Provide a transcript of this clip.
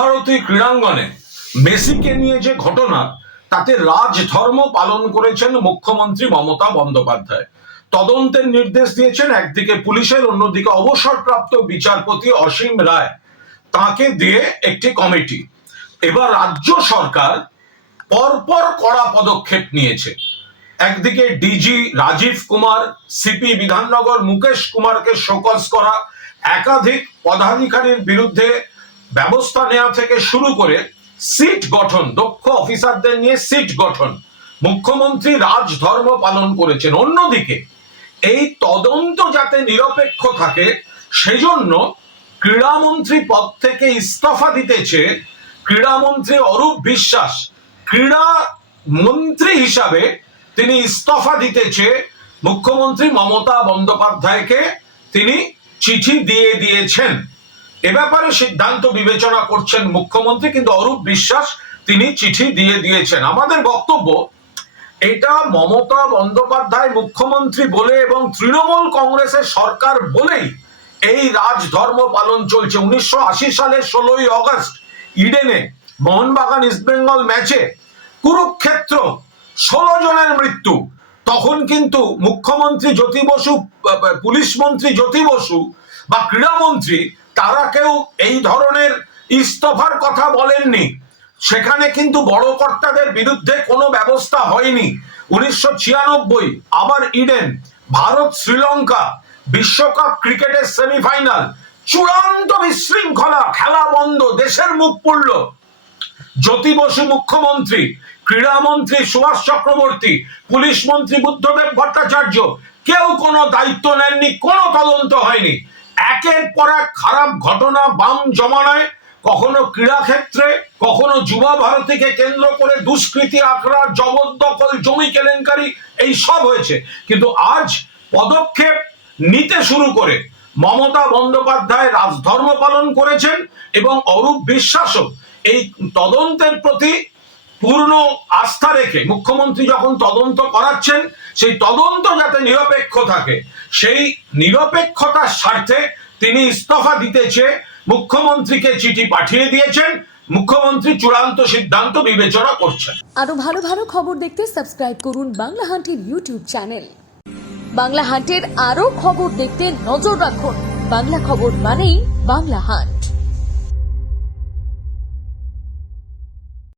বিশ্বভারতী ক্রীড়াঙ্গনে মেসিকে নিয়ে যে ঘটনা, তাতে রাজধর্ম পালন করেছেন মুখ্যমন্ত্রী মমতা বন্দ্যোপাধ্যায়। তদন্তের নির্দেশ দিয়েছেন একদিকে পুলিশের, অন্যদিকে অবসরপ্রাপ্ত বিচারপতি অসীম রায়, তাকে দিয়ে একটি কমিটি। এবার রাজ্য সরকার পরপর কড়া পদক্ষেপ নিয়েছে। একদিকে ডিজি রাজীব কুমার, সিপি বিধাননগর মুকেশ কুমারকে শোকজ করা, একাধিক পদাধিকারীর বিরুদ্ধে ব্যবস্থা নেওয়া থেকে শুরু করে সিট গঠন, দক্ষ অফিসারদের নিয়ে সিট গঠন, মুখ্যমন্ত্রী রাজধর্ম পালন করেছেন। অন্যদিকে এই তদন্ত যাতে নিরপেক্ষ থাকে সেজন্য ক্রীড়ামন্ত্রী পদ থেকে ইস্তফা দিতে চেয়ে ক্রীড়ামন্ত্রী অরূপ বিশ্বাস ক্রীড়া মন্ত্রী হিসাবে তিনি ইস্তফা দিতে চেয়ে মুখ্যমন্ত্রী মমতা বন্দ্যোপাধ্যায়কে তিনি চিঠি দিয়ে দিয়েছেন। এ ব্যাপারে সিদ্ধান্ত বিবেচনা করছেন মুখ্যমন্ত্রী, কিন্তু অরূপ বিশ্বাস তিনি চিঠি দিয়ে দিয়েছেন। আমাদের বক্তব্য, এটা মমতা বন্দ্যোপাধ্যায় মুখ্যমন্ত্রী বলে এবং তৃণমূল কংগ্রেসের সরকার বলেই এই রাজধর্ম পালন চলছে। 1980 সালের 16ই অগস্ট ইডেনে মোহনবাগান ইস্টবেঙ্গল ম্যাচে কুরুক্ষেত্র 16 জনের মৃত্যু। তখন কিন্তু মুখ্যমন্ত্রী জ্যোতি বসু, পুলিশ মন্ত্রী জ্যোতি বসু বা ক্রীড়ামন্ত্রী তারা কেউ এই ধরনের ইস্তফার কথা বলেননি। সেখানে কিন্তু বড় কর্তাদের বিরুদ্ধে কোনো ব্যবস্থা হয়নি। 1996 আবার ইডেন, ভারত শ্রীলঙ্কা বিশ্বকাপ ক্রিকেটের সেমিফাইনাল, চূড়ান্ত বিশৃঙ্খলা, খেলা বন্ধ, দেশের মুখ পুড়ল। জ্যোতি বসু মুখ্যমন্ত্রী, ক্রীড়ামন্ত্রী সুভাষ চক্রবর্তী, পুলিশ মন্ত্রী বুদ্ধদেব ভট্টাচার্য কেউ কোনো দায়িত্ব নেননি, কোনো তদন্ত হয়নি। একের পর এক খারাপ ঘটনা বাম জমানায়, কখনো ক্রীড়াক্ষেত্রে, কখনো যুবা ভারতীকে কেন্দ্র করে দুষ্কৃতি, আখড়া, জবরদখল, জমি কেলেঙ্কারি, এই সব হয়েছে। কিন্তু আজ পদক্ষেপ নিতে শুরু করে মমতা বন্দ্যোপাধ্যায় রাজধর্ম পালন করেছেন এবং অরূপ বিশ্বাসও এই তদন্তের প্রতি পূর্ণ আস্থা রেখে মুখ্যমন্ত্রী যখন তদন্ত করাচ্ছেন, সেই তদন্ত যাতে নিরপেক্ষ থাকে, সেই নিরপেক্ষতার স্বার্থে তিনি ইস্তফা দিতে চেয়ে মুখ্যমন্ত্রীকে চিঠি পাঠিয়ে দিয়েছেন। মুখ্যমন্ত্রী চূড়ান্ত সিদ্ধান্ত বিবেচনা করছেন। আরো ভালো ভালো খবর দেখতে সাবস্ক্রাইব করুন বাংলা হান্টের ইউটিউব চ্যানেল। বাংলা হান্টের আরো খবর দেখতে নজর রাখুন। বাংলা খবর মানেই বাংলা হান্ট।